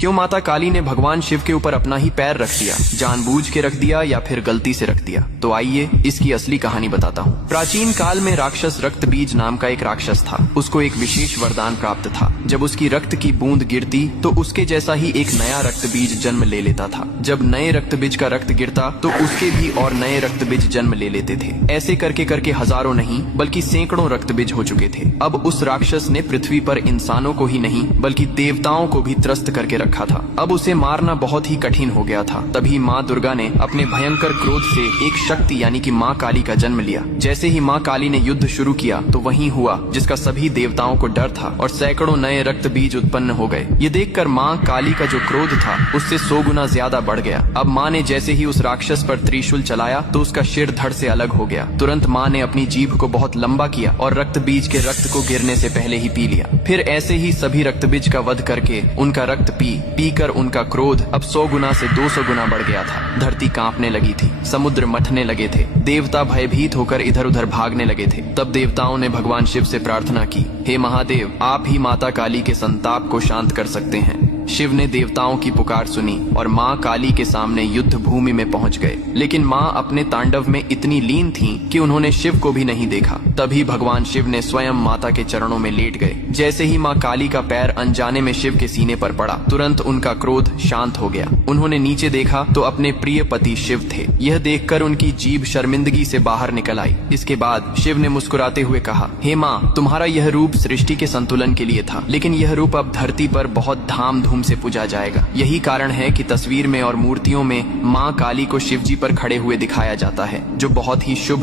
क्यों माता काली ने भगवान शिव के ऊपर अपना ही पैर रख दिया? जानबूझ के रख दिया या फिर गलती से रख दिया? तो आइए इसकी असली कहानी बताता हूँ। प्राचीन काल में राक्षस रक्तबीज नाम का एक राक्षस था। उसको एक विशेष वरदान प्राप्त था। जब उसकी रक्त की बूंद गिरती तो उसके जैसा ही एक नया रक्तबीज जन्म ले लेता था। जब नए रक्तबीज का रक्त गिरता तो उसके भी और नए रक्तबीज जन्म ले लेते थे। ऐसे करके करके हजारों नहीं बल्कि सैकड़ों रक्तबीज हो चुके थे। अब उस राक्षस ने पृथ्वी पर इंसानों को ही नहीं बल्कि देवताओं को भी त्रस्त करके रखा था। अब उसे मारना बहुत ही कठिन हो गया था। तभी माँ दुर्गा ने अपने भयंकर क्रोध से एक शक्ति यानी कि माँ काली का जन्म लिया। जैसे ही माँ काली ने युद्ध शुरू किया तो वही हुआ जिसका सभी देवताओं को डर था और सैकड़ों नए रक्त बीज उत्पन्न हो गए। ये देखकर माँ काली का जो क्रोध था उससे 100 गुना ज्यादा बढ़ गया। अब माँ ने जैसे ही उस राक्षस पर त्रिशूल चलाया तो उसका सिर धड़ से अलग हो गया। तुरंत माँ ने अपनी जीभ को बहुत लंबा किया और रक्त बीज के रक्त को गिरने से पहले ही पी लिया। फिर ऐसे ही सभी रक्त बीज का वध करके उनका रक्त पी कर उनका क्रोध अब 100 गुना से 200 गुना बढ़ गया था। धरती कांपने लगी थी, समुद्र मथने लगे थे, देवता भयभीत होकर इधर उधर भागने लगे थे। तब देवताओं ने भगवान शिव से प्रार्थना की, हे महादेव, आप ही माता काली के संताप को शांत कर सकते हैं। शिव ने देवताओं की पुकार सुनी और माँ काली के सामने युद्ध भूमि में पहुंच गए। लेकिन माँ अपने तांडव में इतनी लीन थीं कि उन्होंने शिव को भी नहीं देखा। तभी भगवान शिव ने स्वयं माता के चरणों में लेट गए। जैसे ही माँ काली का पैर अनजाने में शिव के सीने पर पड़ा, तुरंत उनका क्रोध शांत हो गया। उन्होंने नीचे देखा तो अपने प्रिय पति शिव थे। यह देखकर उनकी जीभ शर्मिंदगी से बाहर निकल आई। इसके बाद शिव ने मुस्कुराते हुए कहा, हे माँ, तुम्हारा यह रूप सृष्टि के संतुलन के लिए था, लेकिन यह रूप अब धरती पर बहुत धाम से पूजा जाएगा। यही कारण है कि तस्वीर में और मूर्तियों में माँ काली को शिवजी पर खड़े हुए दिखाया जाता है, जो बहुत ही शुभ